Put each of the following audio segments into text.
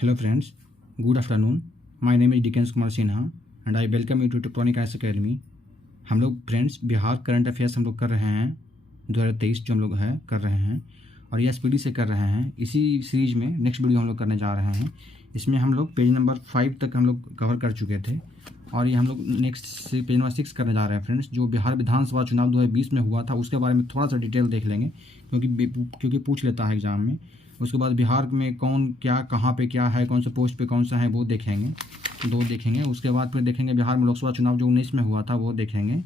Hello friends, good afternoon. My name is Dickens Kumar Sinha and I welcome you to Tektronic IAS academy. हम लोग friends Bihar current affairs हम लोग कर रहे हैं 2023 जो हम लोग है कर रहे हैं और ये एसपीडी से कर रहे हैं। इसी सीरीज में नेक्स्ट वीडियो हम लोग करने जा रहे हैं। इसमें हम लोग पेज नंबर 5 तक हम लोग कवर कर चुके थे और ये हम लोग नेक्स्ट पेज नंबर 6 करने जा रहे हैं फ्रेंड्स। जो बिहार विधानसभा चुनाव 2020 में हुआ था उसके बारे में थोड़ा सा डिटेल देख लेंगे क्योंकि पूछ लेता है एग्ज़ाम में। उसके बाद बिहार में कौन क्या कहाँ पे क्या है, कौन से पोस्ट पे कौन सा है वो देखेंगे। उसके बाद फिर देखेंगे बिहार में लोकसभा चुनाव जो 19 में हुआ था वो देखेंगे।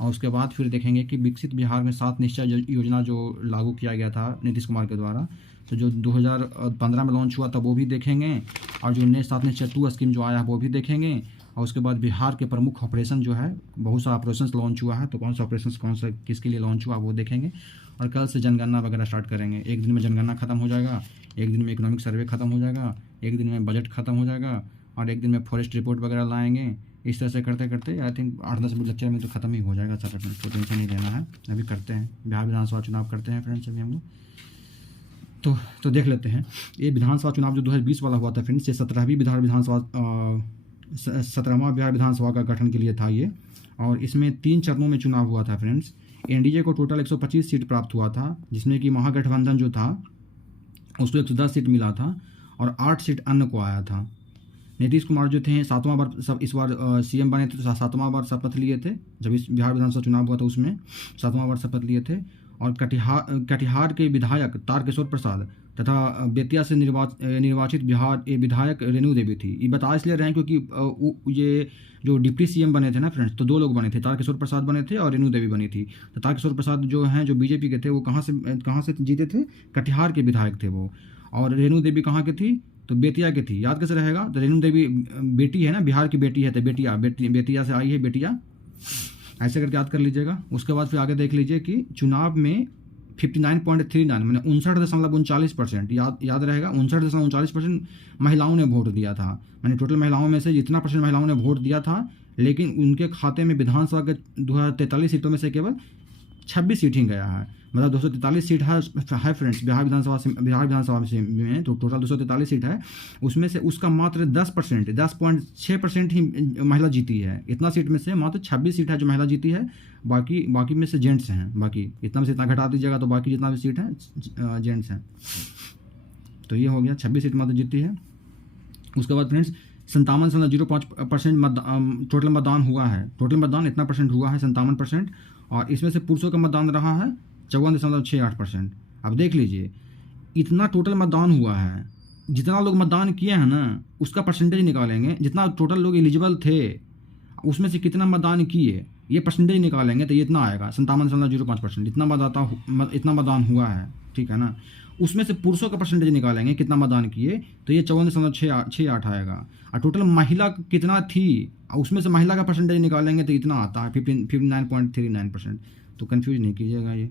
और उसके बाद फिर देखेंगे कि विकसित बिहार में 7 निश्चय योजना जो लागू किया गया था नीतीश कुमार के द्वारा, तो जो 2015 में लॉन्च हुआ था वो भी देखेंगे। और जो 7 निश्चय 2 स्कीम जो आया है वो भी देखेंगे। और उसके बाद बिहार के प्रमुख ऑपरेशन जो है, बहुत सा ऑपरेशन लॉन्च हुआ है, तो कौन सा ऑपरेशन कौन सा किसके लिए लॉन्च हुआ वो देखेंगे। और कल से जनगणना वगैरह स्टार्ट करेंगे। एक दिन में जनगणना खत्म हो जाएगा, एक दिन में इकोनॉमिक सर्वे खत्म हो जाएगा, एक दिन में बजट खत्म हो जाएगा और एक दिन में फॉरेस्ट रिपोर्ट वगैरह लाएंगे। इस तरह से करते करते आई थिंक 8-10 लेक्चर में तो ख़त्म ही हो जाएगा सारा। तो टेंशन नहीं लेना है, अभी करते हैं बिहार विधानसभा चुनाव करते हैं फ्रेंड्स अभी हम लोग। तो देख लेते हैं। ये विधानसभा चुनाव जो 2020 वाला हुआ था फ्रेंड्स, ये 17वीं बिहार विधानसभा का गठन के लिए था ये। और इसमें 3 चरणों में चुनाव हुआ था फ्रेंड्स। एनडीए को टोटल 125 सीट प्राप्त हुआ था, जिसमें कि महागठबंधन जो था उसको 110 सीट मिला था और 8 सीट अन्य को आया था। नीतीश कुमार जो थे 7वां बार सब इस बार सीएम बने थे, तो 7वां बार शपथ लिए थे। जब इस बिहार विधानसभा चुनाव हुआ था उसमें 7वां बार शपथ लिए थे। और कटिहार के विधायक तारकिशोर प्रसाद तथा बेतिया से निर्वाचित बिहार विधायक रेणु देवी थी। ये बता इसलिए रहे हैं क्योंकि ये जो डिप्टी सीएम बने थे ना फ्रेंड्स, तो 2 लोग बने थे, तारकिशोर प्रसाद बने थे और रेणु देवी बनी थी। तो तारकिशोर प्रसाद जो हैं जो बीजेपी के थे वो कहाँ से जीते थे, कटिहार के विधायक थे वो। और रेणु देवी कहाँ के थी, तो बेतिया की थी। याद कैसे रहेगा, तो रेणु देवी बेटी है ना, बिहार की बेटी है, तो बेतिया से आई है बेटिया, ऐसे करके याद कर लीजिएगा। उसके बाद फिर आगे देख लीजिए कि चुनाव में 59.39 मैंने 59.39% याद रहेगा, 59.39% महिलाओं ने वोट दिया था। मैंने टोटल महिलाओं में से जितना परसेंट महिलाओं ने वोट दिया था, लेकिन उनके खाते में विधानसभा के 243 सीटों में से केवल 26 सीट ही गया है। मतलब 243 सीट है फ्रेंड्स बिहार विधानसभा में, तो टोटल 243 सीट है। उसमें से उसका मात्र 10.6% ही महिला जीती है। इतना सीट में से मात्र 26 सीट है जो महिला जीती है, बाकी में से जेंट्स हैं। बाकी इतना में से इतना घटा दीजिएगा तो बाकी जितना भी सीट है जेंट्स हैं। तो ये हो गया, 26 सीट मात्र जीती है। उसके बाद फ्रेंड्स 57.05% टोटल मतदान हुआ है। टोटल मतदान इतना परसेंट हुआ है 57%। और इसमें से पुरुषों का मतदान रहा है 54.68%। अब देख लीजिए, इतना टोटल मतदान हुआ है, जितना लोग मतदान किए हैं ना उसका परसेंटेज निकालेंगे। जितना टोटल लोग एलिजिबल थे उसमें से कितना मतदान किए, ये परसेंटेज निकालेंगे तो ये इतना आएगा 57.05%। इतना मतदान हुआ है, ठीक है ना। उसमें से पुरुषों का परसेंटेज निकालेंगे कितना मतदान किए, तो ये 54.68 आएगा। और टोटल महिला कितना थी, उसमें से महिला का परसेंटेज निकालेंगे तो इतना आता है 59.39%। तो कंफ्यूज नहीं कीजिएगा ये।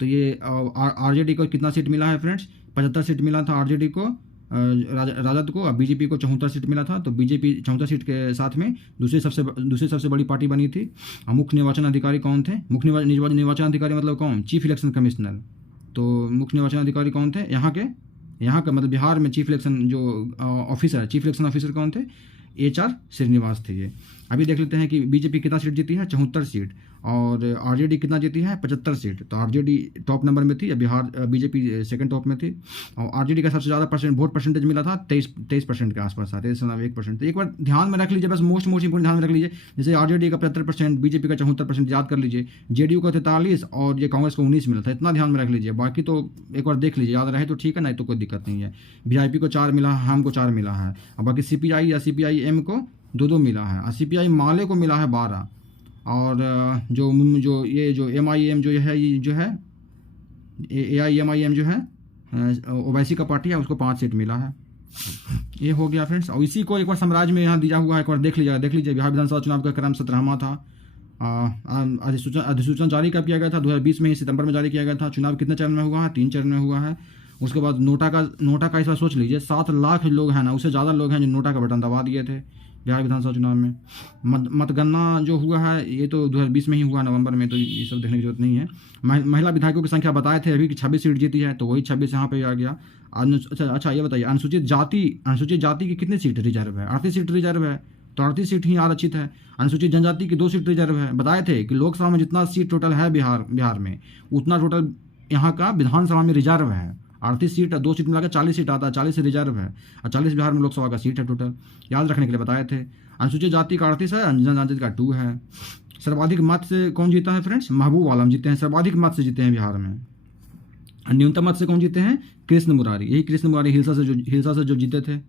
तो ये आरजेडी को कितना सीट मिला है फ्रेंड्स, 75 सीट मिला था आरजेडी को, राजद को। और बीजेपी को 74 सीट मिला था। तो बीजेपी 74 सीट के साथ में दूसरी सबसे बड़ी पार्टी बनी थी। मुख्य निर्वाचन अधिकारी कौन थे, मुख्य निर्वाचन अधिकारी मतलब कौन, चीफ इलेक्शन कमिश्नर। तो मुख्य निर्वाचन अधिकारी कौन थे यहाँ का मतलब बिहार में चीफ इलेक्शन ऑफिसर कौन थे, HR श्रीनिवास थे ये। अभी देख लेते हैं कि बीजेपी कितना सीट जीती है, 74 सीट। और आरजेडी कितना जीती है, 75 सीट। तो आरजेडी टॉप नंबर में थी, बिहार बीजेपी सेकंड टॉप में थी। और आरजेडी का सबसे ज़्यादा वोट परसेंटेज मिला था 23% के आसपास था, 23.1%। तो एक बार ध्यान में रख लीजिए, बस मोस्ट इंपोर्टेंट ध्यान में रख लीजिए। जैसे आरजेडी का 75%, बीजेपी का 74% याद कर लीजिए। जेडीयू का 43 और ये कांग्रेस को 19 मिला था। इतना ध्यान में रख लीजिए, बाकी तो एक बार देख लीजिए, याद रहे तो ठीक है, नहीं तो कोई दिक्कत नहीं है। वीआईपी को 4 मिला है, हमको 4 मिला है। और बाकी सीपीआई या सीपीआईएम को 2 मिला है। और सीपीआई माले को मिला है 12। और जो एमआईएम जो है AIMIM जो है ओवैसी का पार्टी है, उसको 5 सीट मिला है। ये हो गया फ्रेंड्स। और इसी को एक बार साम्राज्य में यहाँ दिया हुआ है, एक बार देख लीजिए। बिहार विधानसभा चुनाव का क्रम 17वां था। अधिसूचना जारी कब किया गया था, 2020 में ही सितंबर में जारी किया गया था। चुनाव कितने चरण में हुआ है, 3 चरण में हुआ है। उसके बाद नोटा का इस बार सोच लीजिए, 7 लाख लोग हैं ना, उससे ज़्यादा लोग हैं जो नोटा का बटन दबा दिए थे। बिहार विधानसभा चुनाव में। मतगणना जो हुआ है ये तो 2020 में ही हुआ, नवंबर में, तो ये सब देखने की जरूरत नहीं है। महिला विधायकों की संख्या बताए थे अभी कि 26 सीट जीती है, तो वही 26 यहाँ पे आ गया। अच्छा ये बताइए, अनुसूचित जाति की कितनी सीट रिजर्व है? 38 सीट रिजर्व है, तो 38 सीट ही आरक्षित है। अनुसूचित जनजाति की 2 सीट रिजर्व है। बताए थे कि लोकसभा में जितना सीट टोटल है बिहार में, उतना टोटल यहाँ का विधानसभा में रिजर्व है। 38 सीट, 2 सीट मिलाकर 40 सीट आता है, 40 रिजर्व है, और 40 बिहार में लोकसभा का सीट है टोटल। याद रखने के लिए बताए थे। अनुसूचित जाति का 38 है, जनजाति का 2 है। सर्वाधिक मत से कौन जीता है फ्रेंड्स? महबूब आलम जीते हैं, सर्वाधिक मत से जीते हैं बिहार में। न्यूनतम मत से कौन जीते हैं? कृष्ण मुरारी, यही कृष्ण मुरारी हिलसा से जो जीते थे।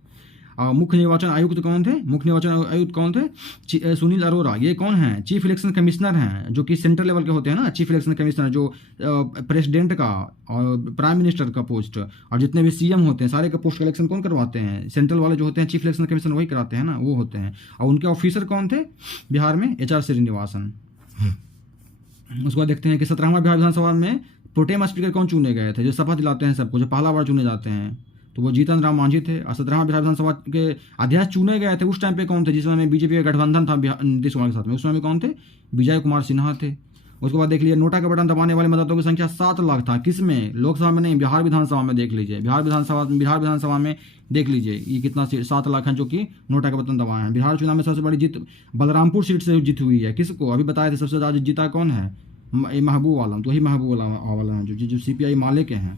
मुख्य निर्वाचन आयुक्त कौन थे? मुख्य निर्वाचन आयुक्त कौन थे? सुनील अरोरा। ये कौन है? चीफ इलेक्शन कमिश्नर हैं, जो कि सेंट्रल लेवल के होते हैं ना, चीफ इलेक्शन कमिश्नर, जो प्रेसिडेंट का और प्राइम मिनिस्टर का पोस्ट और जितने भी सीएम होते हैं सारे का पोस्ट इलेक्शन कौन करवाते हैं? सेंट्रल वाले जो होते हैं चीफ इलेक्शन कमिश्नर वही कराते हैं ना, वो होते हैं। और उनके ऑफिसर कौन थे बिहार में? HR श्रीनिवासन। उसके बाद देखते हैं कि 17वां बिहार विधानसभा में प्रोटेम स्पीकर कौन चुने गए थे, जो शपथ दिलाते हैं सबको, जो पहला बार चुने जाते हैं, तो वो जीतन राम मांझी थे। और 17वां बिहार विधानसभा के अध्यक्ष चुने गए थे उस टाइम पे कौन थे, जिस समय बीजेपी का गठबंधन था नीतीश कुमार के साथ में, उस समय कौन थे? विजय कुमार सिन्हा थे। उसके बाद देख लीजिए, नोटा का बटन दबाने वाले मतदाताओं की संख्या 7 लाख था। किस में? लोकसभा में नहीं, बिहार विधानसभा में। देख लीजिए, बिहार विधानसभा में देख लीजिए ये कितना 7 लाख हैं जो कि नोटा का बटन दबाए हैं। बिहार चुनाव में सबसे बड़ी जीत बलरामपुर सीट से जीत हुई है। किसको? अभी बताए थे सबसे ज़्यादा जीता कौन है? महबूब आलम। तो वही महबूब आलम है जो CPI माले के हैं।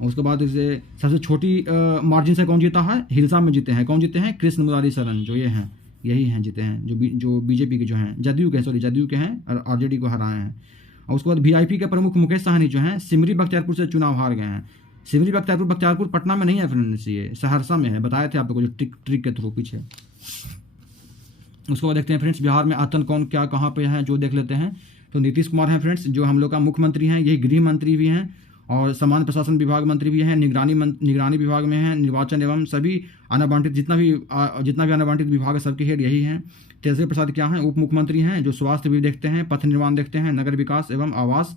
उसके बाद इसे सबसे छोटी मार्जिन से कौन जीता है? हिलसा में जीते हैं। कौन जीते हैं? कृष्ण मुरारी शरण, जो ये हैं, यही हैं जीते हैं, जो बीजेपी के जो हैं, जदयू के हैं और RJD को हराए हैं। और उसके बाद VIP के प्रमुख मुकेश सहनी जो हैं, सिमरी बख्तियारपुर से चुनाव हार गए हैं। सिमरी बख्तियारपुर पटना में नहीं है फ्रेंड्स, ये सहरसा में है। बताए थे आप लोगों को जो ट्रिक के थ्रू पीछे। उसके बाद देखते हैं फ्रेंड्स, बिहार में आतंक कौन क्या कहाँ पे है, जो देख लेते हैं। तो नीतीश कुमार हैं फ्रेंड्स, जो हम लोग का मुख्यमंत्री हैं, यही गृह मंत्री भी हैं और सामान्य प्रशासन विभाग मंत्री भी हैं, निगरानी विभाग में हैं, निर्वाचन एवं सभी अनावंटित जितना भी अनावंटित विभाग है सबके हेड यही हैं। तेजस्वी प्रसाद क्या हैं? उप मुख्यमंत्री हैं, जो स्वास्थ्य भी देखते हैं, पथ निर्माण देखते हैं, नगर विकास एवं आवास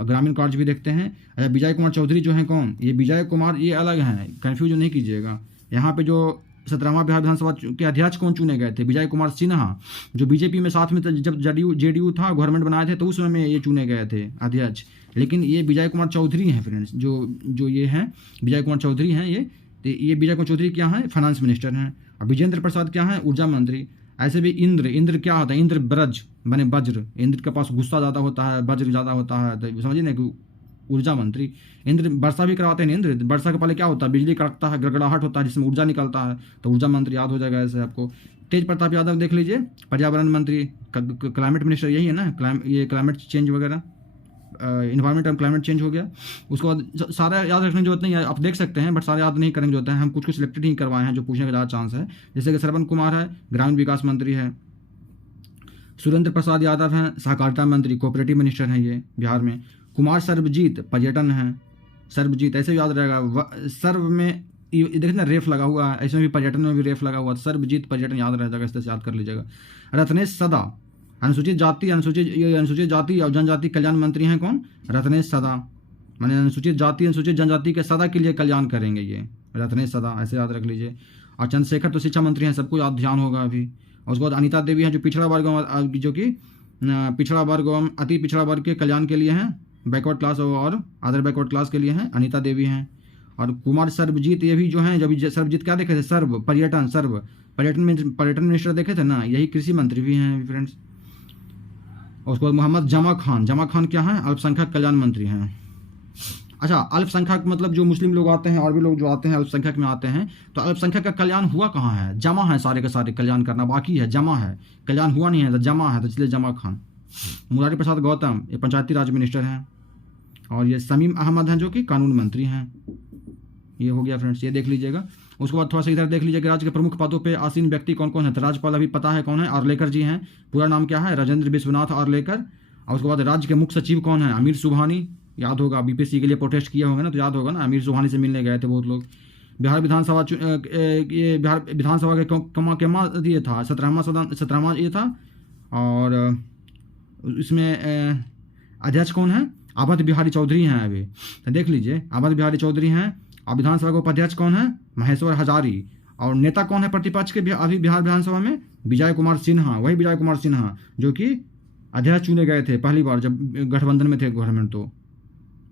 ग्रामीण कार्य भी देखते हैं। विजय कुमार चौधरी जो हैं कौन? ये विजय कुमार, ये अलग हैं, कन्फ्यूज नहीं कीजिएगा। यहाँ पे जो 17वां बिहार विधानसभा के अध्यक्ष कौन चुने गए थे? विजय कुमार सिन्हा, जो बीजेपी में साथ में जब JDU था, गवर्नमेंट बनाए थे, तो उस समय में ये चुने गए थे अध्यक्ष। लेकिन ये विजय कुमार चौधरी हैं फ्रेंड्स, जो ये हैं विजय कुमार चौधरी हैं। ये विजय कुमार चौधरी क्या है? फाइनेंस मिनिस्टर हैं। और विजेंद्र प्रसाद क्या है? ऊर्जा मंत्री। ऐसे भी इंद्र क्या होता है? इंद्र ब्रज बने वज्र, इंद्र के पास गुस्सा ज़्यादा होता है, वज्र ज़्यादा होता है, तो समझिए ना कि ऊर्जा मंत्री। इंद्र वर्षा भी कराते हैं। इंद्र वर्षा के पहले क्या होता है? बिजली कड़कता है, गड़गड़ाहट होता है, जिसमें ऊर्जा निकलता है, तो ऊर्जा मंत्री याद हो जाएगा ऐसे आपको। तेज प्रताप यादव देख लीजिए, पर्यावरण मंत्री, क्लाइमेट मिनिस्टर यही है ना, ये क्लाइमेट चेंज वगैरह, इन्वायरमेंट एंड क्लाइमेट चेंज हो गया। उसके बाद सारा याद रखने की जरूरत नहीं है, आप देख सकते हैं, बट सारे याद नहीं करने की जरूरत है। हम कुछ सिलेक्टेड ही करवाए हैं जो पूछने का ज़्यादा चांस है। जैसे कि श्रवण कुमार है, ग्रामीण विकास मंत्री है। सुरेंद्र प्रसाद यादव हैं, सहकारिता मंत्री, कोऑपरेटिव मिनिस्टर हैं ये बिहार में। कुमार सर्वजीत पर्यटन है, सर्वजीत ऐसे याद रहेगा। सर्व में देखिए ना रेफ लगा हुआ है, ऐसे में भी पर्यटन में भी रेफ लगा हुआ है, सर्वजीत पर्यटन याद रह जाएगा, इस तरह से याद कर लीजिएगा। रत्नेश सदा, अनुसूचित जाति और जनजाति कल्याण मंत्री हैं कौन? रत्नेश सदा, माने अनुसूचित जनजाति के सदा के लिए कल्याण करेंगे ये, रत्नेश सदा, ऐसे याद रख लीजिए। और चंद्रशेखर तो शिक्षा मंत्री हैं, सबको याद ध्यान होगा अभी। और उसके बाद अनिता देवी हैं, जो पिछड़ा वर्ग, जो कि पिछड़ा वर्ग एवं अति पिछड़ा वर्ग के कल्याण के लिए हैं, बैकवर्ड क्लास और अदर बैकवर्ड क्लास के लिए हैं, अनिता देवी हैं। और कुमार सर्वजीत, ये भी जो हैं, जब सर्वजीत क्या देखे थे? पर्यटन मिनिस्टर देखे थे ना, यही कृषि मंत्री भी हैं फ्रेंड्स। और उसके बाद मोहम्मद जमा खान क्या है? अल्पसंख्यक कल्याण मंत्री हैं। अच्छा, अल्पसंख्यक मतलब जो मुस्लिम लोग आते हैं और भी लोग जो आते हैं अल्पसंख्यक में आते हैं, तो अल्पसंख्यक का कल्याण हुआ कहाँ है? जमा है, सारे के सारे कल्याण करना बाकी है, जमा है, कल्याण हुआ नहीं है, तो जमा है, तो इसलिए जमा खान। मुरारी प्रसाद गौतम, ये पंचायती राज मिनिस्टर हैं। और ये समीम अहमद हैं, जो कि कानून मंत्री हैं। ये हो गया फ्रेंड्स, ये देख लीजिएगा। उसके बाद थोड़ा सा इधर देख लीजिए कि राज्य के प्रमुख पदों पे आसीन व्यक्ति कौन कौन है। तो राज्यपाल अभी पता है कौन है? आर्लेकर जी हैं। पूरा नाम क्या है? राजेंद्र विश्वनाथ आर्लेकर। और उसके बाद राज्य के मुख्य सचिव कौन है? अमीर सुबहानी, याद होगा, BPSC के लिए प्रोटेस्ट किया होगा ना, तो याद होगा ना, अमीर सुबहानी से मिलने गए थे बहुत लोग। बिहार विधानसभा के ये था 17वां ये था। और इसमें अध्यक्ष कौन है? अवध बिहारी चौधरी हैं अभी, तो देख लीजिए, अवध बिहारी चौधरी हैं। और विधानसभा के उपाध्यक्ष कौन है? महेश्वर हजारी। और नेता कौन है प्रतिपक्ष के अभी बिहार विधानसभा में? विजय कुमार सिन्हा, वही विजय कुमार सिन्हा जो कि अध्यक्ष चुने गए थे पहली बार जब गठबंधन में थे गवर्नमेंट।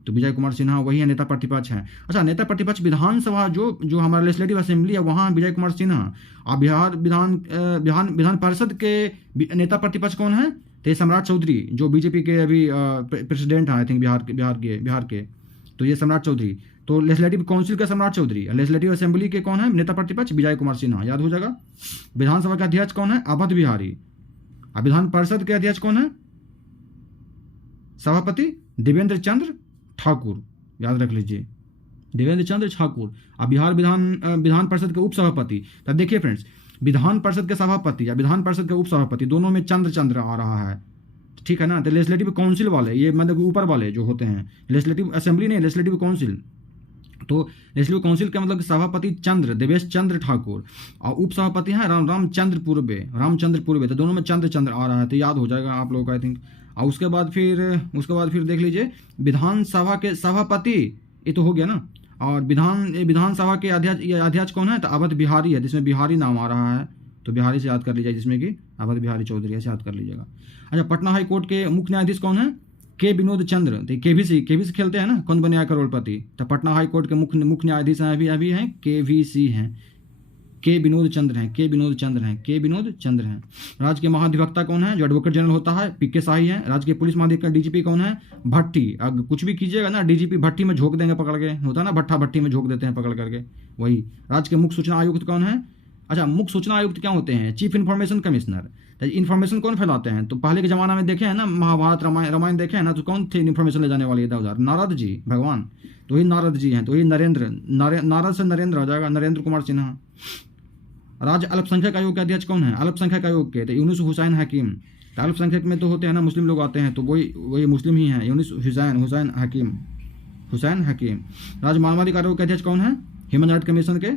तो विजय कुमार सिन्हा वही है नेता प्रतिपक्ष हैं। अच्छा, नेता प्रतिपक्ष विधानसभा जो हमारा लेजिस्लेटिव असेंबली है वहाँ विजय कुमार सिन्हा। और बिहार विधान परिषद के नेता प्रतिपक्ष कौन है? तो सम्राट चौधरी जो बीजेपी के अभी प्रेसिडेंट हैं आई थिंक बिहार के। तो ये सम्राट चौधरी। तो लेजिस्लेटिव काउंसिल का सम्राट चौधरी, लेजिस्लेटिव असेंबली के कौन है नेता प्रतिपक्ष? विजय कुमार सिन्हा, याद हो जाएगा। विधानसभा के अध्यक्ष कौन है? अवध बिहारी। और विधान परिषद के अध्यक्ष कौन है? सभापति देवेंद्र चंद्र ठाकुर, याद रख लीजिए, देवेंद्र चंद्र ठाकुर। अब बिहार विधान परिषद के उप सभापति। तब देखिए फ्रेंड्स, विधान परिषद के सभापति या विधान परिषद के उप सभापति दोनों में चंद्र आ रहा है, ठीक है ना। तो लेजिस्लेटिव काउंसिल वाले, ये मतलब ऊपर वाले जो होते हैं, लेजिस्लेटिव असेंबली नहीं, लेजिस्लेटिव काउंसिल। तो लेजिस्लेटिव काउंसिल का मतलब सभापति चंद्र, देवेश चंद्र ठाकुर, और उप सभापति हैं रामचंद्र पूर्वे। तो दोनों में चंद्र आ रहा है, तो याद हो जाएगा आप लोगों को आई थिंक। और उसके बाद फिर देख लीजिए विधानसभा के सभापति, ये तो हो गया ना। और विधानसभा के अध्यक्ष कौन है? तो अवध बिहारी है, जिसमें बिहारी नाम आ रहा है, तो बिहारी से याद कर लीजिए, जिसमें कि अवध बिहारी चौधरी, ऐसे याद कर लीजिएगा। अच्छा, पटना हाई कोर्ट के मुख्य न्यायाधीश कौन है? के विनोद चंद्र। तो केवीसी खेलते हैं ना, कौन बनेगा करोड़पति। तो पटना हाई कोर्ट के मुख्य न्यायाधीश हैं अभी हैं केवीसी हैं, के विनोद चंद्र हैं। राज्य के महाधिवक्ता कौन है? जो एडवोकेट जनरल होता है, पीके शाही है। राज्य के पुलिस महाधिवक्ता डीजीपी कौन है? भट्टी। अगर कुछ भी कीजिएगा ना, डीजीपी भट्टी में झोंक देंगे पकड़ के, होता है ना, भट्टी में झोंक देते हैं पकड़ करके, वही। राज्य के मुख्य सूचना आयुक्त कौन है? अच्छा, मुख्य सूचना आयुक्त क्या होते हैं? Chief information commissioner. इन्फॉर्मेशन कौन फैलाते हैं? तो पहले के जमाना में देखे हैं ना, महाभारत रामायण देखे हैं ना, तो कौन थे इन्फॉर्मेशन ले जाने वाले इधर उधर? नारद जी, भगवान। तो वही नारद जी हैं। तो वही नारद से नरेंद्र हो जाएगा, नरेंद्र कुमार सिन्हा। राज्य अल्पसंख्यक आयोग के अध्यक्ष कौन है? अल्पसंख्यक आयोग के तो यूनुस हुसैन हकीम। तो अल्पसंख्यक में तो होते हैं ना, मुस्लिम लोग आते हैं, तो वही मुस्लिम ही हैं, यूनुस हुसैन हकीम। राज्य मानवाधिकार आयोग के अध्यक्ष कौन है? ह्यूमन राइट कमीशन के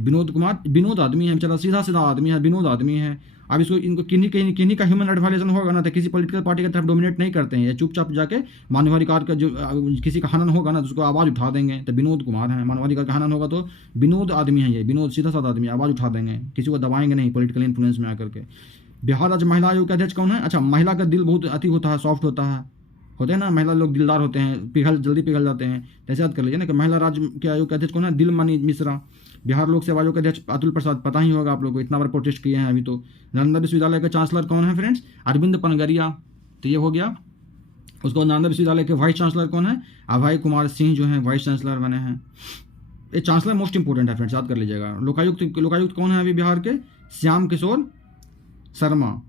विनोद आदमी है, बेचारा सीधा आदमी है, विनोद आदमी है। अब इनको किन्हीं का ह्यूमन राइट वायलेशन होगा ना, तो किसी पॉलिटिकल पार्टी की तरफ डोमिनेट नहीं करते हैं, ये चुपचाप जाके मानवाधिकार का जो किसी का हनन होगा ना, तो उसको आवाज़ उठा देंगे। तो विनोद कुमार है, मानवाधिकार का हनन होगा तो विनोद आदमी है, ये विनोद सीधा साधा आदमी, आवाज़ उठा देंगे, किसी को दबाएंगे नहीं पॉलिटिकल इन्फ्लुएंस में आकर के। बिहार राज्य महिला आयोग के अध्यक्ष कौन है? अच्छा, महिला का दिल बहुत अति होता है, सॉफ्ट होते हैं ना, महिला लोग दिलदार होते हैं, जल्दी पिघल जाते हैं, ऐसे याद कर लीजिए ना कि महिला राज्य के आयोग के अध्यक्ष कौन है? दिलमणि मिश्रा। बिहार लोक सेवा आयोग के अध्यक्ष अतुल प्रसाद, पता ही होगा आप लोगों को, इतना बार प्रोटेस्ट किए हैं अभी। तो नालंदा विश्वविद्यालय के चांसलर कौन है फ्रेंड्स? अरविंद पनगरिया। तो ये हो गया। उसको नालंदा विश्वविद्यालय के वाइस चांसलर कौन है? अभय कुमार सिंह जो है वाइस चांसलर बने हैं। ये चांसलर मोस्ट इंपोर्टेंट है फ्रेंड्स, याद कर लीजिएगा। लोकायुक्त कौन है अभी बिहार के? श्याम किशोर शर्मा।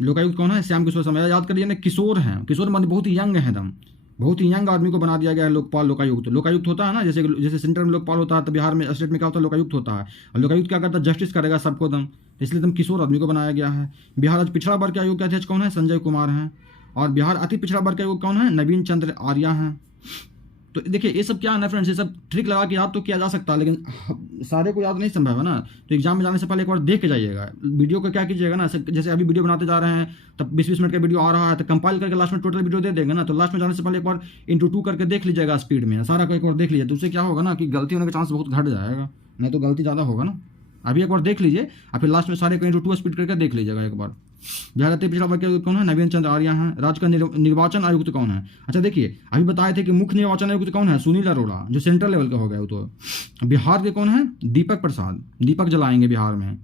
लोकायुक्त कौन है? श्याम किशोर शर्मा, याद कर लीजिए ना। किशोर हैं, किशोर मतलब बहुत ही यंग है एकदम, बहुत ही यंग आदमी को बना दिया गया है लोकायुक्त। लोकायुक्त होता है ना, जैसे सेंटर में लोकपाल होता है, तो बिहार में स्टेट में क्या होता है? लोकायुक्त होता है। और लोकायुक्त क्या करता है? जस्टिस करेगा सबको दम, इसलिए एकदम किशोर आदमी को बनाया गया है। बिहार आज पिछड़ा वर्ग के आयोग के अध्यक्ष कौन है? संजय कुमार हैं। और बिहार अति पिछड़ा वर्ग के आयोग कौन है? नवीन चंद्र आर्या हैं। तो देखिए ये सब क्या है ना फ्रेंड्स, ये सब ट्रिक लगा के याद तो किया जा सकता है, लेकिन सारे को याद नहीं संभव है ना। तो एग्जाम में जाने से पहले एक बार देख के जाइएगा। वीडियो को क्या कीजिएगा ना, जैसे अभी वीडियो बनाते जा रहे हैं, तब 20-20 मिनट का वीडियो आ रहा है, तो कंपाइल करके लास्ट में टोटल वीडियो दे देंगे ना, तो लास्ट में जाने से पहले एक बार × 2 करके देख लीजिएगा स्पीड में, सारा को एक बार देख लीजिए। तो उससे क्या होगा ना कि गलती होने का चांस बहुत घट जाएगा, नहीं तो गलती ज़्यादा होगा ना। अभी एक बार देख लीजिए और फिर लास्ट में सारे को × 2 स्पीड करके देख लीजिएगा एक बार। बिहार अति पिछड़ा वर्ग के आयुक्त कौन है? नवीन चंद्र आर्या हैं। राज्य का निर्वाचन आयुक्त कौन है? अच्छा देखिए, अभी बताए थे कि मुख्य निर्वाचन आयुक्त कौन है? सुनील अरोड़ा, जो सेंट्रल लेवल का हो गया वो। तो बिहार के कौन है? दीपक प्रसाद। दीपक जलाएंगे बिहार में,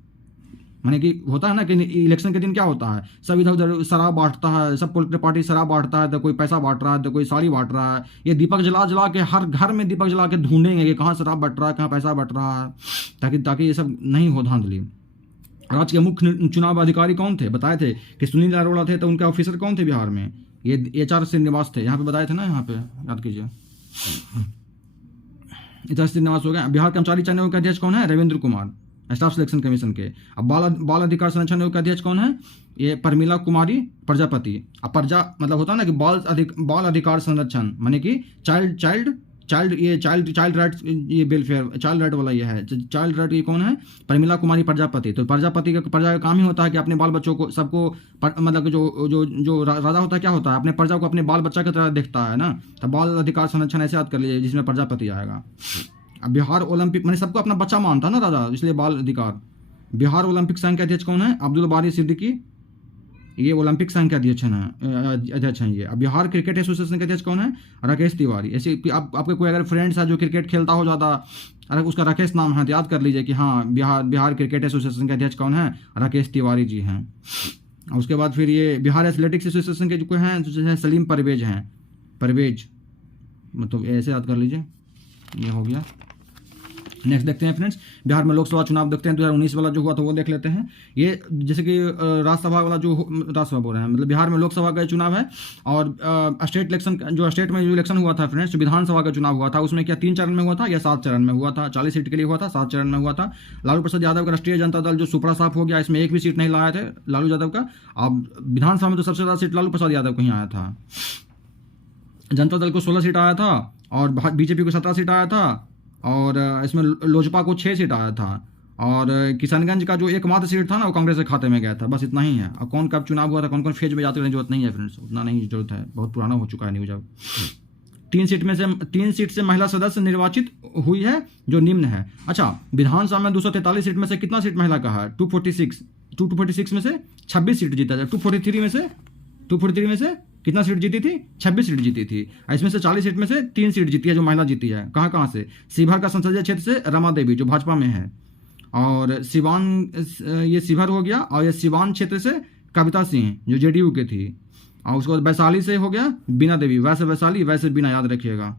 माने कि होता है ना कि इलेक्शन के दिन क्या होता है, सब इधर उधर शराब बांटता है, सब पॉलिटिकल पार्टी शराब बांटता है, तो कोई पैसा बांट रहा है, तो कोई साड़ी बांट रहा है। ये दीपक जला के हर घर में दीपक जला के ढूंढेंगे कि कहाँ शराब बट रहा है, कहाँ पैसा बट रहा है, ताकि ये सब नहीं हो धांधली। राज्य के मुख्य चुनाव अधिकारी कौन थे? बताए थे कि सुनील अरोड़ा थे। तो उनके ऑफिसर कौन थे बिहार में? ये HR श्रीनिवास थे, यहाँ पे बताए थे ना, यहाँ पे याद कीजिए, HR श्रीनिवास हो गया। बिहार कर्मचारी चयन आयोग के अध्यक्ष कौन है? Ravindra Kumar, staff selection commission के। अब बाल अधिकार संरक्षण आयोग के अध्यक्ष कौन है? ये प्रमिला कुमारी प्रजापति। अब मतलब होता है ना कि बाल अधिकार संरक्षण माने कि चाइल्ड राइट, ये वेलफेयर चाइल्ड राइट वाला ये है। चाइल्ड राइट ये कौन है? प्रमिला कुमारी प्रजापति। तो प्रजा का काम ही होता है कि अपने बाल बच्चों को सबको मतलब जो राजा होता है क्या होता है? अपने प्रजा को अपने बाल बच्चा की तरह देखता है ना। तो बाल अधिकार संरक्षण ऐसे याद कर लीजिए, जिसमें प्रजापति आएगा। अब बिहार ओलंपिक मैंने सबको अपना बच्चा मानता ना राजा, इसलिए बाल अधिकार। बिहार ओलंपिक संघ के अध्यक्ष कौन है? अब्दुल बारी सिद्दीकी, ये ओलंपिक संघ के अध्यक्ष हैं ये। अब बिहार क्रिकेट एसोसिएशन के अध्यक्ष कौन है? राकेश तिवारी। ऐसे आपके कोई अगर फ्रेंड्स है जो क्रिकेट खेलता हो ज़्यादा, अगर उसका राकेश नाम है तो याद कर लीजिए कि हाँ बिहार क्रिकेट एसोसिएशन के अध्यक्ष कौन है? राकेश तिवारी जी हैं। उसके बाद फिर ये बिहार एथलेटिक्स एसोसिएशन के जो हैं जो है सलीम परवेज हैं, परवेज, मतलब ऐसे याद कर लीजिए, ये हो गया। नेक्स्ट देखते हैं फ्रेंड्स, बिहार में लोकसभा चुनाव देखते हैं 2019 वाला जो हुआ था वो देख लेते हैं। ये जैसे कि राज्यसभा वाला जो राज्यसभा बोल रहे हैं, मतलब बिहार में लोकसभा का चुनाव है और स्टेट इलेक्शन जो स्टेट में जो इलेक्शन हुआ था फ्रेंड्स, जो विधानसभा का चुनाव हुआ था उसमें क्या 3 चरण में हुआ था या 7 चरण में हुआ था? 40 सीट के लिए हुआ था, 7 चरण में हुआ था। लालू प्रसाद यादव का राष्ट्रीय जनता दल जो सुपड़ा साफ हो गया, इसमें एक भी सीट नहीं लाए थे लालू यादव का। अब विधानसभा में तो सबसे ज़्यादा सीट लालू प्रसाद यादव को ही आया था। जनता दल को 16 सीट आया था और बीजेपी को 17 सीट आया था और इसमें लोजपा को 6 सीट आया था और किशनगंज का जो एकमात्र सीट था ना वो कांग्रेस के खाते में गया था। बस इतना ही है। अब कौन कब चुनाव हुआ था, कौन कौन फेज में याद करने की जरूरत नहीं है फ्रेंड्स, उतना नहीं जरूरत है, बहुत पुराना हो चुका है न्यूज। अब 3 सीट से महिला सदस्य निर्वाचित हुई है जो निम्न है। अच्छा, विधानसभा में 243 सीट में से कितना सीट महिला का है? 246 में से 26 सीट जीता है। 243 में से कितना सीट जीती थी? 26 सीट जीती थी। इसमें से 40 सीट में से 3 सीट जीती है जो महिला जीती है। कहाँ से? शिवहर का संसदीय क्षेत्र से रमा देवी जो भाजपा में है, और सिवान, ये शिवहर हो गया, और ये सिवान क्षेत्र से कविता सिंह जो जेडीयू के थी, और उसके बाद वैशाली से हो गया बीना देवी, वैसे वैशाली वैसे बीना, याद रखिएगा,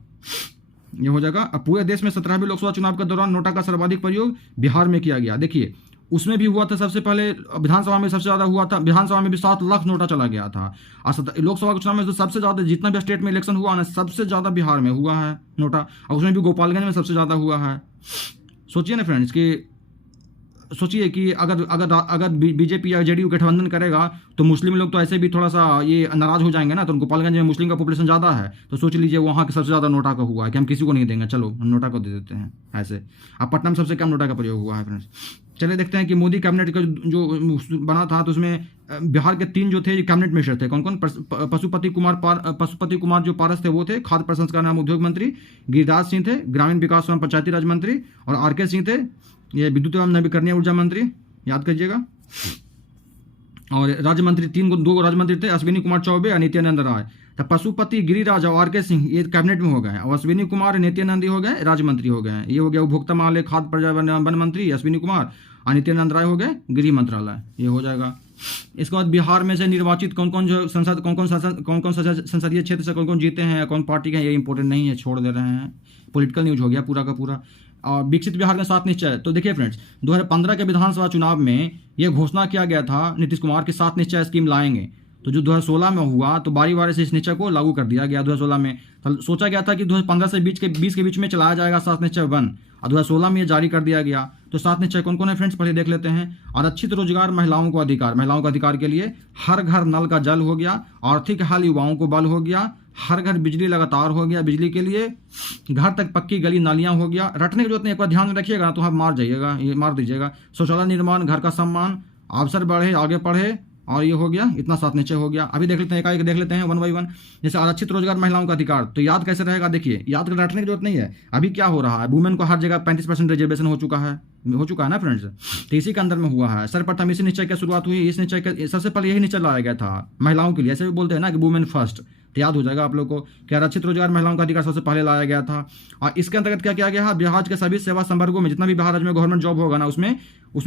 ये हो जाएगा। अब पूरे देश में 17वें लोकसभा चुनाव के दौरान नोटा का सर्वाधिक प्रयोग बिहार में किया गया। देखिए उसमें भी हुआ था सबसे पहले, विधानसभा में सबसे ज़्यादा हुआ था, विधानसभा में भी 7 लाख नोटा चला गया था। और लोकसभा के चुनाव में तो सबसे ज़्यादा, जितना भी स्टेट में इलेक्शन हुआ ना, सबसे ज़्यादा बिहार में हुआ है नोटा, और उसमें भी गोपालगंज में सबसे ज़्यादा हुआ है। सोचिए ना फ्रेंड्स कि सोचिए कि अगर बीजेपी या जेडीयू गठबंधन करेगा तो मुस्लिम लोग तो ऐसे भी थोड़ा सा ये नाराज हो जाएंगे ना। तो गोपालगंज में मुस्लिम का पॉपुलेशन ज़्यादा है, तो सोच लीजिए वहाँ के सबसे ज़्यादा नोटा का हुआ है कि हम किसी को नहीं देंगे, चलो हम नोटा को दे देते हैं ऐसे। अब पटना में सबसे कम नोटा का प्रयोग हुआ है फ्रेंड्स। चलिए देखते हैं कि मोदी कैबिनेट का जो बना था, तो उसमें बिहार के 3 जो थे कैबिनेट मिनिस्टर थे, कौन कौन? पशुपति कुमार जो पारस थे वो थे खाद्य प्रसंस्करण एवं उद्योग मंत्री, गिरिराज सिंह थे ग्रामीण विकास एवं पंचायती राज मंत्री, और आर.के. सिंह थे ये विद्युत एवं नवीकरणीय ऊर्जा मंत्री, याद करिएगा। और राज्य मंत्री 2 राज्य मंत्री थे, अश्विनी कुमार चौबे और नित्यानंद राय। तो पशुपति, गिरिराज और आर.के. सिंह ये कैबिनेट में हो गए, और अश्विनी कुमार नित्यानंद हो गए राज्य मंत्री हो गए। ये हो गया उपभोक्ता मामले खाद्य पर्यावरण वन मंत्री अश्विनी कुमार, और नित्यानंद राय हो गए गृह मंत्रालय, ये हो जाएगा। इसके बाद बिहार में से निर्वाचित कौन कौन संसदीय क्षेत्र से कौन जीते हैं, कौन पार्टी के हैं, ये इंपॉर्टेंट नहीं है, छोड़ दे रहे हैं, पॉलिटिकल न्यूज हो गया पूरा का पूरा। और विकसित बिहार में 7 निश्चय। तो देखिए फ्रेंड्स, 2015 के विधानसभा चुनाव में यह घोषणा किया गया था नीतीश कुमार की 7 निश्चय स्कीम लाएंगे। तो जो 2016 में हुआ तो बारी बारी से इस निश्चय को लागू कर दिया गया। 2016 में तो सोचा गया था कि 2015 से 20 के बीच में चलाया जाएगा 7 निश्चय 1, और 2016 में ये जारी कर दिया गया। तो 7 निश्चय कौन कौन है फ्रेंड्स, पहले देख लेते हैं। आरक्षित रोजगार, महिलाओं को अधिकार, महिलाओं का अधिकार के लिए हर घर नल का जल हो गया, आर्थिक हाल युवाओं को बल हो गया, हर घर बिजली लगातार हो गया, बिजली के लिए घर तक पक्की गली नालियां हो गया। रटने की जरूरत नहीं, एक बार ध्यान में रखिएगा तो आप मार दीजिएगा। शौचालय निर्माण, घर का सम्मान, अवसर बढ़े, आगे पढ़े, और ये हो गया, इतना 7 निश्चय हो गया। अभी देख लेते हैं, एक देख लेते हैं 1 बाय 1। जैसे आरक्षित रोजगार, महिलाओं का अधिकार, तो याद कैसे रहेगा? देखिए याद कर रटने की जरूरत नहीं है। अभी क्या हो रहा है, वुमेन को हर जगह 35% रिजर्वेशन हो चुका है ना फ्रेंड्स, तो इसी के अंदर में हुआ है। सर्वप्रथम इसी निश्चय की शुरुआत हुई, इस निश्चय के सबसे पहले यही निश्चय लाया गया था महिलाओं के लिए। ऐसे भी बोलते हैं ना कि वुमेन फर्स्ट, तो याद हो जाएगा आप लोग को कि आरक्षित रोजगार, महिलाओं का अधिकार सबसे पहले लाया गया था। और इसके अंतर्गत क्या किया गया है, बिहार के सभी सेवा संवर्गों में, जितना भी बिहार राज्य में गवर्नमेंट जॉब होगा ना, उसमें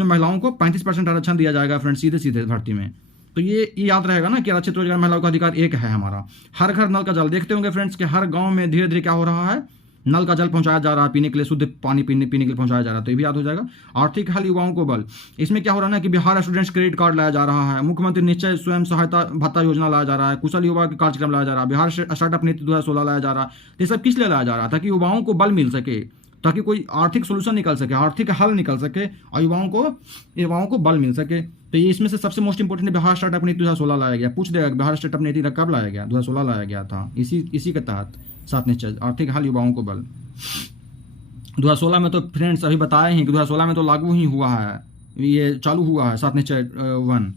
महिलाओं को 35% आरक्षण दिया जाएगा फ्रेंड्स, सीधे भर्ती में। तो ये याद रहेगा ना कि आरक्षित रोजगार, महिलाओं का अधिकार एक है हमारा। हर घर नल का जल, देखते होंगे फ्रेंड्स कि हर गांव में धीरे धीरे क्या हो रहा है, नल का जल पहुंचाया जा रहा है, पीने के लिए शुद्ध पानी पीने के लिए पहुंचाया जा रहा है, तो ये भी याद हो जाएगा। आर्थिक हाल युवाओं को बल, इसमें क्या हो रहा है ना कि बिहार स्टूडेंट्स क्रेडिट कार्ड लाया जा रहा है, मुख्यमंत्री निश्चय स्वयं सहायता भत्ता योजना लाया जा रहा है, कुशल युवा के कार्यक्रम लाया जा रहा है, बिहार स्टार्टअप नीति 2016 लाया जा रहा है। ये सब किस लिए लाया जा रहा है? ताकि युवाओं को बल मिल सके, ताकि कोई आर्थिक सोल्यूशन निकल सके, आर्थिक हल निकल सके, और युवाओं को बल मिल सके। तो ये इसमें से सबसे मोस्ट इंपोर्टेंट बिहार स्टार्टअप नीति 2016 लाया गया। पूछ देगा बिहार स्टार्टअप नीति कब लाया गया? 2016 लाया गया था। इसी के तहत 7 निश्चय, आर्थिक हल, युवाओं को बल। 2016 में तो फ्रेंड्स अभी बताए हैं कि 2016 में तो लागू ही हुआ है, ये चालू हुआ है 7 निश्चय 1।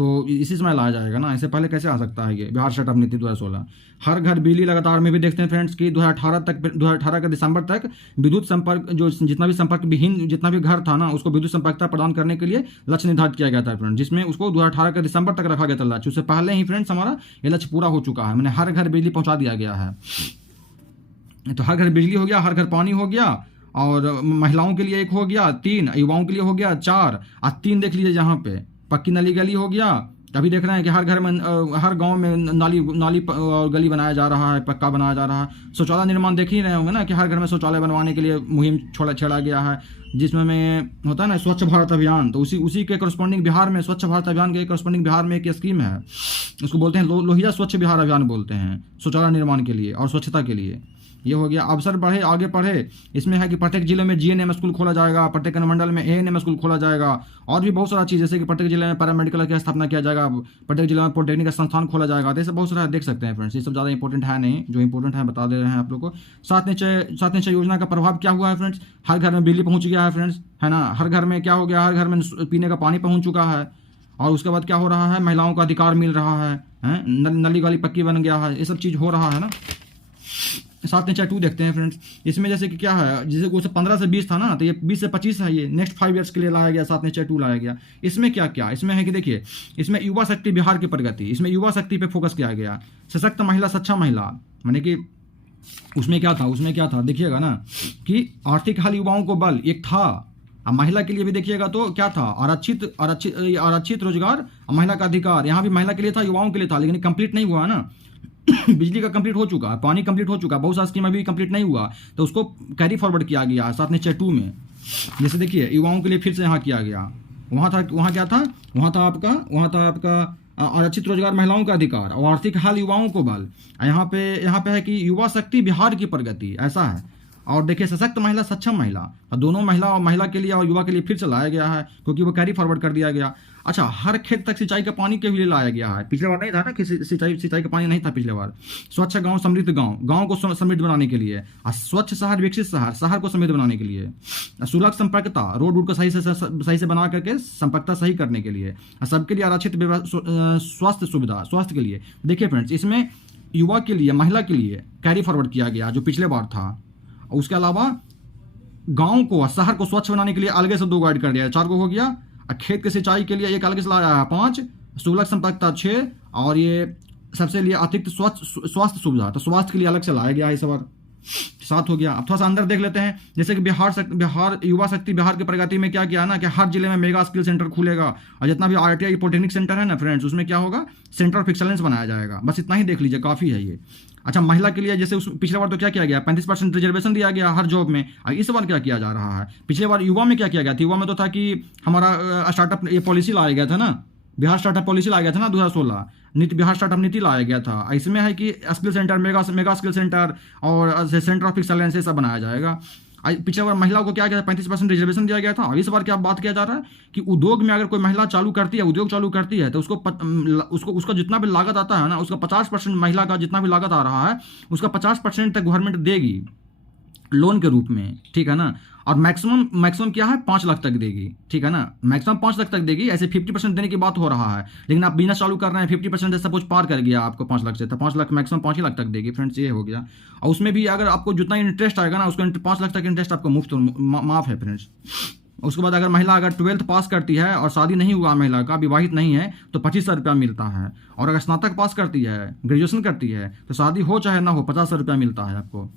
तो इसी समय लाया जाएगा ना, इससे पहले कैसे आ सकता है ये बिहार स्टार्टअप नीति 2016। हर घर बिजली लगातार में भी देखते हैं फ्रेंड्स कि 2018 के दिसंबर तक विद्युत संपर्क, जो जितना भी संपर्क विहीन जितना भी घर था ना, उसको विद्युत संपर्कता प्रदान करने के लिए लक्ष्य निर्धारित किया गया था फ्रेंड्स, जिसमें उसको 2018 के दिसंबर तक रखा गया था लक्ष्य। उससे पहले ही फ्रेंड्स हमारा ये लक्ष्य पूरा हो चुका है, मैंने हर घर बिजली पहुँचा दिया गया है। तो हर घर बिजली हो गया, हर घर पानी हो गया, और महिलाओं के लिए 1 हो गया, 3 युवाओं के लिए हो गया, 4 और 3 देख लीजिए जहाँ पे पक्की नली गली हो गया। अभी देख रहे हैं कि हर घर में हर गांव में नाली और गली बनाया जा रहा है, पक्का बनाया जा रहा है। शौचालय निर्माण देख ही रहे होंगे ना कि हर घर में शौचालय बनवाने के लिए मुहिम छेड़ा गया है, जिसमें में होता है ना स्वच्छ भारत अभियान। तो उसी के करस्पॉन्डिंग बिहार में स्वच्छ भारत अभियान के करस्पॉन्डिंग बिहार में एक स्कीम है, उसको बोलते हैं लोहिया स्वच्छ बिहार अभियान बोलते हैं, शौचालय निर्माण के लिए और स्वच्छता के लिए। ये हो गया। अवसर बढ़े आगे बढ़े, इसमें है कि प्रत्येक जिले में जीएनएम स्कूल खोला जाएगा, प्रत्येक अनुमंडल में एएनएम स्कूल खोला जाएगा, और भी बहुत सारा चीज़, जैसे कि प्रत्येक जिले में पैरामेडिकल की स्थापना किया जाएगा, प्रत्येक जिले में पॉलिटेक्निक संस्थान खोला जाएगा। तो ऐसे बहुत सारा देख सकते हैं फ्रेंड्स, ये सब ज़्यादा इंपॉर्टेंट है नहीं, जो इंपॉर्टेंट है बता दे रहे हैं आप लोग को। 7 निश्चय योजना का प्रभाव क्या हुआ है फ्रेंड्स, हर घर में बिजली पहुँच गया है फ्रेंड्स, है ना। हर घर में क्या हो गया, हर घर में पीने का पानी पहुँच चुका है, और उसके बाद क्या हो रहा है, महिलाओं का अधिकार मिल रहा है, नली वाली पक्की बन गया है, ये सब चीज़ हो रहा है ना। 7 निश्चय 2 देखते हैं फ्रेंड्स, इसमें जैसे कि क्या है, जैसे वो 15 से 20 था ना, तो ये 20 से 25 है, ये नेक्स्ट 5 ईयर्स के लिए लाया गया, 7 निश्चय 2 लाया गया। इसमें क्या इसमें है कि देखिए, इसमें युवा शक्ति बिहार की प्रगति, इसमें युवा शक्ति पे फोकस किया गया। सशक्त महिला सक्षम महिला, माने कि उसमें क्या था देखिएगा ना कि आर्थिक हल युवाओं को बल एक था। अब महिला के लिए भी देखिएगा तो क्या था, आरक्षित रोजगार, महिला का अधिकार, यहाँ भी महिला के लिए था, युवाओं के लिए था, लेकिन कंप्लीट नहीं हुआ ना। बिजली का कंप्लीट हो चुका है, पानी कंप्लीट हो चुका है, बहुत सारा स्कीम अभी कंप्लीट नहीं हुआ, तो उसको कैरी फॉरवर्ड किया गया 7 निश्चय 2 में। जैसे देखिए युवाओं के लिए फिर से यहाँ किया गया, वहाँ था आपका आरक्षित रोजगार, महिलाओं का अधिकार और आर्थिक हाल, युवाओं को बल। यहाँ पे है कि युवा शक्ति बिहार की प्रगति, ऐसा है। और देखिए सशक्त महिला सक्षम महिला, दोनों महिला के लिए और युवा के लिए फिर से लाया गया है, क्योंकि वो कैरी फॉरवर्ड कर दिया गया। अच्छा, हर खेत तक सिंचाई का पानी के लिए लाया गया है, पिछले बार नहीं था ना कि सिंचाई का पानी नहीं था पिछले बार। स्वच्छ गांव समृद्ध गांव को समृद्ध बनाने के लिए, और स्वच्छ शहर विकसित शहर को समृद्ध बनाने के लिए, सुलभ संपर्कता, रोड को सही से बना करके संपर्कता सही करने के लिए, सबके लिए आरक्षित स्वास्थ्य सुविधा, स्वास्थ्य के लिए। देखिए फ्रेंड्स, इसमें युवा के लिए, महिला के लिए कैरी फॉरवर्ड किया गया जो पिछले बार था। उसके अलावा गांव को, शहर को स्वच्छ बनाने के लिए अलग से 2 गाइड कर दिया, 4 हो गया। खेत के सिंचाई के लिए एक अलग से लाया है 5, सुलभ संपर्कता 6, और ये सबसे लिए अतिरिक्त स्वास्थ्य सुविधा, तो स्वास्थ्य के लिए अलग से लाया गया है इस बार, 7 हो गया। अब थोड़ा सा अंदर देख लेते हैं, जैसे कि बिहार युवा शक्ति बिहार की प्रगति में क्या किया ना कि हर जिले में मेगा स्किल सेंटर खुलेगा, और जितना भी IITI पॉलिटेक्निक सेंटर है ना फ्रेंड्स, उसमें क्या होगा, सेंटर ऑफ एक्सेलेंस बनाया जाएगा। बस इतना ही देख लीजिए, काफ़ी है ये। अच्छा, महिला के लिए जैसे पिछले बार तो क्या किया गया, 35% रिजर्वेशन दिया गया हर जॉब में, और इस बार क्या किया जा रहा है, पिछले बार युवा में क्या किया गया था, युवा में तो था कि हमारा स्टार्टअप ये पॉलिसी लाया गया था ना, बिहार स्टार्टअप पॉलिसी लाया गया था ना 2016, बिहार स्टार्टअप नीति लाया गया था। इसमें है कि skill centre, mega skill centre और सेंटर ऑफ एक्सेलेंस सब बनाया जाएगा। पिछले बार महिलाओं को क्या किया, 35% रिजर्वेशन दिया गया था। अब इस बार क्या बात किया जा रहा है कि उद्योग में अगर कोई महिला उद्योग चालू करती है, तो उसका जितना भी लागत आता है ना, उसका 50% महिला का जितना भी लागत आ रहा है, उसका 50% तक गवर्नमेंट देगी लोन के रूप में, ठीक है ना। और मैक्सिमम क्या है, 5 लाख तक देगी, ठीक है ना, मैक्सिमम 5 लाख तक देगी। ऐसे 50% देने की बात हो रहा है, लेकिन आप बिजनेस चालू कर रहे हैं, 50% सपोज पार कर गया आपको 5 लाख से, तो 5 लाख मैक्सिमम 5 ही लाख तक देगी फ्रेंड्स, ये हो गया। और उसमें भी अगर आपको जितना इंटरेस्ट आएगा ना, उसका 5 लाख तक इंटरेस्ट आपको मुफ्त माफ है फ्रेंड्स। उसके बाद अगर 12th पास करती है और शादी नहीं हुआ, महिला का विवाहित नहीं है, तो 2500 रुपया मिलता है। और अगर स्नातक पास करती है, ग्रेजुएशन करती है, तो शादी हो चाहे ना हो, 50 रुपया मिलता है आपको।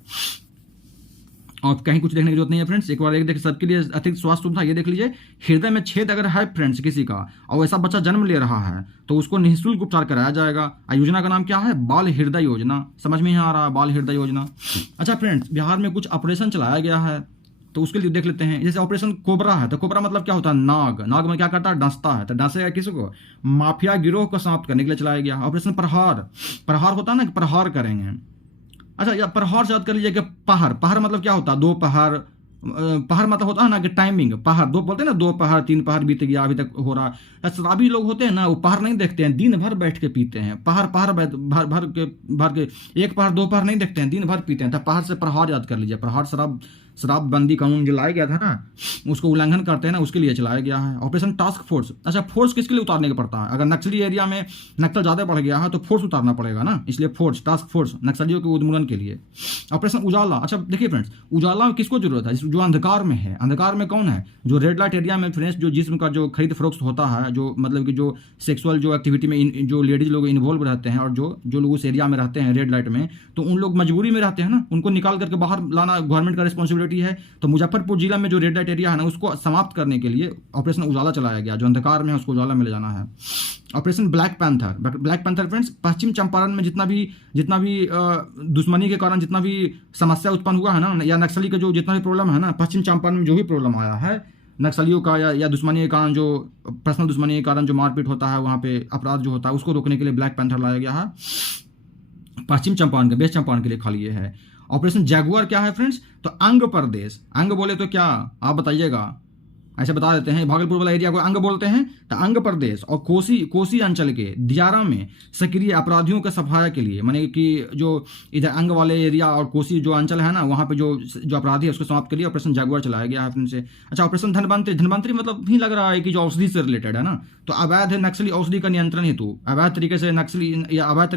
और कहीं कुछ देखने की जरूरत नहीं है फ्रेंड्स। एक बार देखिए, सबके लिए अतिरिक्त स्वास्थ्य सुविधा, ये देख लीजिए, हृदय में छेद अगर है फ्रेंड्स किसी का, और ऐसा बच्चा जन्म ले रहा है, तो उसको निःशुल्क उपचार कराया जाएगा। योजना का नाम क्या है, बाल हृदय योजना। समझ में आ रहा है, बाल हृदय योजना। अच्छा फ्रेंड्स, बिहार में कुछ ऑपरेशन चलाया गया है, तो उसके लिए देख लेते हैं। जैसे ऑपरेशन कोबरा है, तो कोबरा मतलब क्या होता है, नाग में क्या करता है, डांसता है, तो डांसेगा किसी को, माफिया गिरोह को समाप्त करने के लिए चलाया गया। ऑपरेशन प्रहार होता है ना कि प्रहार करेंगे। अच्छा, या प्रहार से याद कर लीजिए कि पहर मतलब क्या होता है, 2 पहर। पहर मतलब होता है ना कि टाइमिंग, पहर 2 बोलते हैं ना, 2 पहर 3 पहर बीत गया, अभी तक हो रहा है। शराबी लोग होते हैं ना, वो पहर नहीं देखते हैं, दिन भर बैठ के पीते हैं। पहर भर के 1 पहर 2 पहर नहीं देखते हैं, दिन भर पीते हैं, तो पहर से प्रहार याद कर लीजिए। प्रहार शराब शराबबंदी कानून जो लाया गया था ना, उसको उल्लंघन करते हैं ना, उसके लिए चलाया गया है। ऑपरेशन टास्क फोर्स, अच्छा फोर्स किसके लिए उतारने का पड़ता है? अगर नक्सली एरिया में नक्सल ज़्यादा बढ़ गया है तो फोर्स उतारना पड़ेगा ना, इसलिए फोर्स, टास्क फोर्स नक्सलियों के उन्मूलन के लिए। ऑपरेशन उजाला, अच्छा देखिए फ्रेंड्स, उजाला में किसको जरूरत है? जो अंधकार में है। अंधकार में कौन है? जो रेड लाइट एरिया में फ्रेंड्स जो जिस्म का जो खरीद फरोख्त होता है, जो मतलब कि जो सेक्सुअल जो एक्टिविटी में जो लेडीज लोग इन्वॉल्व रहते हैं और जो लोग उस एरिया में रहते हैं रेड लाइट में, तो उन लोग मजबूरी में रहते हैं ना, उनको निकाल करके बाहर लाना गवर्नमेंट का रिस्पॉन्सिबिलिटी है। तो मुजफ्फरपुर जिला में जो रेड लाइट एरिया है ना, उसको समाप्त करने के लिए ऑपरेशन उजाला चलाया गया। जो अंधकार में है उसको उजाला में ले जाना है। Operation black panther, black panther friends Paschim Champaran में जितना भी दुश्मनी के कारण जितना भी समस्या उत्पन्न हुआ है ना, या नक्सली का जो जितना भी प्रॉब्लम है ना, पश्चिम चंपारण में जो भी प्रॉब्लम आया है नक्सलियों का या दुश्मनी के कारण, जो पर्सनल दुश्मनी के कारण जो मारपीट होता है, वहाँ पे अपराध जो होता है, उसको रोकने के लिए ब्लैक पैंथर लाया गया है। पश्चिम चंपारण के, वेस्ट चंपारण के लिए खाली है। ऑपरेशन जैगुआर क्या है फ्रेंड्स? तो अंग प्रदेश, अंग बोले तो क्या आप बताइएगा? ऐसे बता देते हैं, भागलपुर वाला एरिया को अंग बोलते हैं। तो अंग प्रदेश और कोसी अंचल के दियारा में सक्रिय अपराधियों के सफाया के लिए, माने कि जो इधर अंग वाले एरिया और कोसी जो अंचल है ना, वहाँ पे जो अपराधी है उसको समाप्त के लिए ऑपरेशन जैगुआर चलाया गया है फिर से। अच्छा ऑपरेशन धनवंतरी, धनवंतरी मतलब भी लग रहा है कि जो औषधि से रिलेटेड है ना, तो अवैध नक्सली औषधि का नियंत्रण हेतु अवैध तरीके से नक्सली या अवैध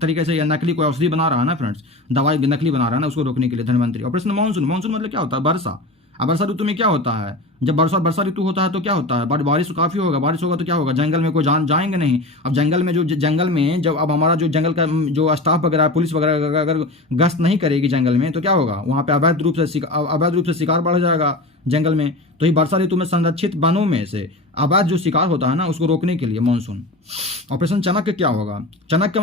तरीके से या नकली कोई औषधि बना रहा है ना फ्रेंड्स, दवाई नकली बना रहा है ना, उसको रोकने के लिए धनवंतरी। ऑपरेशन मानसून, मानसून मतलब क्या होता है? वर्षा। अब वर्षा ऋतु में क्या होता है? जब वर्षा ऋतु होता है तो क्या होता है? बारिश तो काफ़ी होगा, बारिश होगा तो क्या होगा? जंगल में कोई जाएंगे नहीं। अब जंगल में जब अब हमारा जो जंगल का जो स्टाफ वगैरह पुलिस वगैरह अगर गश्त नहीं करेगी जंगल में, तो क्या होगा? वहाँ पे अवैध रूप से शिकार बढ़ जाएगा जंगल में। तो ये वर्षा ऋतु में संरक्षित वनों में से अवैध जो शिकार होता है ना, उसको रोकने के लिए मानसून। ऑपरेशन चाणक्य क्या होगा? चाणक्य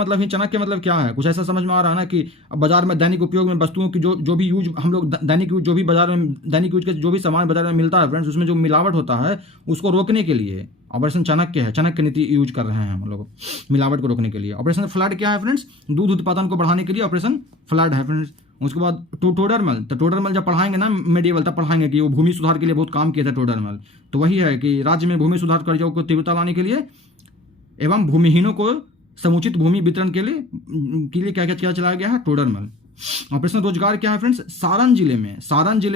मतलब क्या है? कुछ ऐसा समझ में आ रहा है ना कि बाजार में दैनिक उपयोग में वस्तुओं की जो भी यूज हम लोग दैनिक यूज, जो भी बाजार में दैनिक यूज के जो भी सामान बाजार में मिलता है फ्रेंड्स, उसमें जो मिलावट होता है उसको रोकने के लिए ऑपरेशन चाणक्य है। चाणक्य नीति यूज कर रहे हैं हम लोग मिलावट को रोकने के लिए। ऑपरेशन फ्लड क्या है फ्रेंड्स? दूध उत्पादन को बढ़ाने के लिए ऑपरेशन फ्लड है फ्रेंड्स। उसके बाद टोडरमल, तो टोडरमल जब पढ़ाएंगे ना मेडिवल, तब पढ़ाएंगे कि वो भूमि सुधार के लिए बहुत काम किया था टोडरमल। तो वही है कि राज्य में भूमि सुधार कार्यों को तीव्रता लाने के लिए एवं भूमिहीनों को समुचित भूमि वितरण के लिए क्या चलाया गया है? टोडरमल। ऑपरेशन रोजगार क्या है फ्रेंड्स? सारण जिले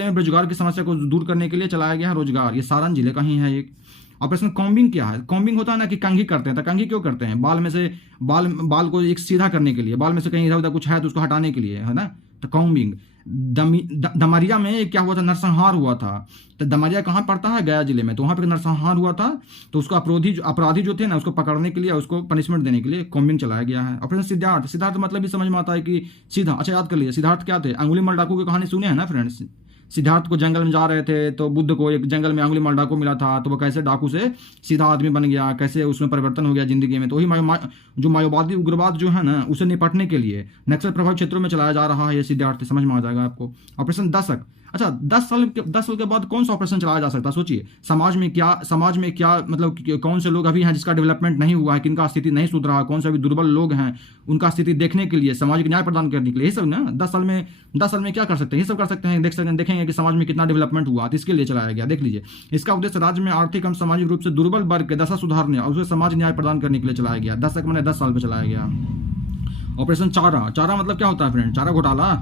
में रोजगार की समस्या को दूर करने के लिए चलाया गया है रोजगार। ये सारण जिले का ही है एक। ऑपरेशन कॉम्बिंग क्या है? कॉम्बिंग होता है ना कि कंघी करते हैं। तो कंघी क्यों करते हैं? बाल को एक सीधा करने के लिए, बाल में से कहीं इधर उधर कुछ है तो उसको हटाने के लिए, है ना। तो कॉम्बिंग। दमरिया में क्या हुआ था? नरसंहार हुआ था। तो दमरिया कहाँ पड़ता है? गया जिले में। तो वहाँ पे नरसंहार हुआ था, तो उसको अपराधी जो थे ना, उसको पकड़ने के लिए, उसको पनिशमेंट देने के लिए कॉम्बिंग चलाया गया है। ऑपरेशन सिद्धार्थ मतलब भी समझ में आता है कि सीधा। अच्छा याद कर लीजिए, सिद्धार्थ क्या थे? अंगुली माल डाकू की कहानी सुने हैं ना फ्रेंड्स। सिद्धार्थ को जंगल में जा रहे थे तो बुद्ध को एक जंगल में अंगुली माल डाकू मिला था, तो वो कैसे डाकू से सीधा आदमी बन गया, कैसे उसमें परिवर्तन हो गया जिंदगी में। तो वही जो माओवादी उग्रवाद जो है ना, उसे निपटने के लिए नक्सल प्रभावित क्षेत्रों में चलाया जा रहा है ये सिद्धार्थ, समझ में आ जाएगा आपको। ऑपरेशन दशक, अच्छा 10 साल के बाद कौन सा ऑपरेशन चलाया जा सकता है? सोचिए, समाज में क्या मतलब कौन से लोग अभी हैं जिसका डेवलपमेंट नहीं हुआ है, किनका स्थिति नहीं सुधरा, कौन से अभी दुर्बल लोग हैं, उनका स्थिति देखने के लिए, सामाजिक न्याय प्रदान करने के लिए, ये सब ना 10 साल में क्या कर सकते हैं? ये सब कर सकते हैं। देखेंगे कि समाज में कितना डेवलपमेंट हुआ, तो इसके लिए चलाया गया। देख लीजिए, इसका उद्देश्य राज्य में आर्थिक एवं सामाजिक रूप से दुर्बल वर्ग के दशा सुधारने और उसे समाज न्याय प्रदान करने के लिए चलाया गया। 10 साल में चलाया गया। ऑपरेशन चारा मतलब क्या होता है फ्रेंड? चारा घोटाला,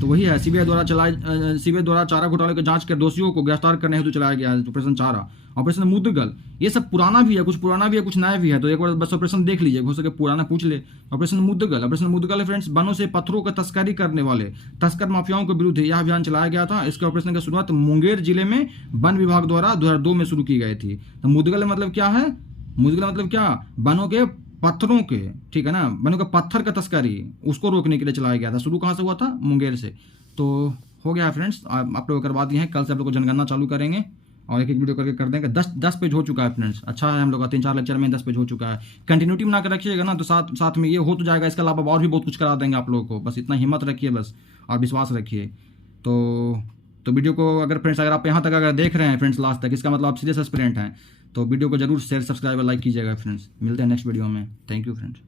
तो वही है सीबीआई द्वारा चारा घोटाले की जांच कर दोषियों को गिरफ्तार करने हेतु चलाया गया है ऑपरेशन चारा। ऑपरेशन मुद्दगल, ये सब पुराना भी है, कुछ नया भी है, तो एक बार बस ऑपरेशन देख लीजिए, हो सके पुराना पूछ ले। ऑपरेशन मुद्दगल फ्रेंड्स वनों से पत्थरों का तस्करी करने वाले तस्कर माफियाओं के विरुद्ध यह अभियान चलाया गया था। इसके ऑपरेशन की शुरुआत मुंगेर जिले में वन विभाग द्वारा 2002 में शुरू की गई थी। तो मुद्दगल मतलब क्या है? मुद्दगल मतलब क्या? वनों के पत्थरों के, ठीक है ना, वनों के पत्थर का तस्करी, उसको रोकने के लिए चलाया गया था। शुरू कहाँ से हुआ था? मुंगेर से। तो हो गया फ्रेंड्स, आप लोग करवा दिए हैं। कल से आप लोग को जनगणना चालू करेंगे और एक वीडियो करके कर देंगे। 10 पेज हो चुका है फ्रेंड्स। अच्छा है, हम लोग का 3-4 लेक्चर में 10 पेज हो चुका है। कंटिन्यूटी बना कर रखिएगा ना, तो साथ में ये हो तो जाएगा। इसके अलावा और भी बहुत कुछ करा देंगे आप लोगों को। बस इतना हिम्मत रखिए बस, और विश्वास रखिए। तो वीडियो को अगर आप यहाँ तक अगर देख रहे हैं फ्रेंड्स लास्ट तक, इसका मतलब आप सीरियस एस्पिरेंट हैं। तो वीडियो को जरूर शेयर, सब्सक्राइब और लाइक कीजिएगा फ्रेंड्स। मिलते हैं नेक्स्ट वीडियो में। Thank you friends.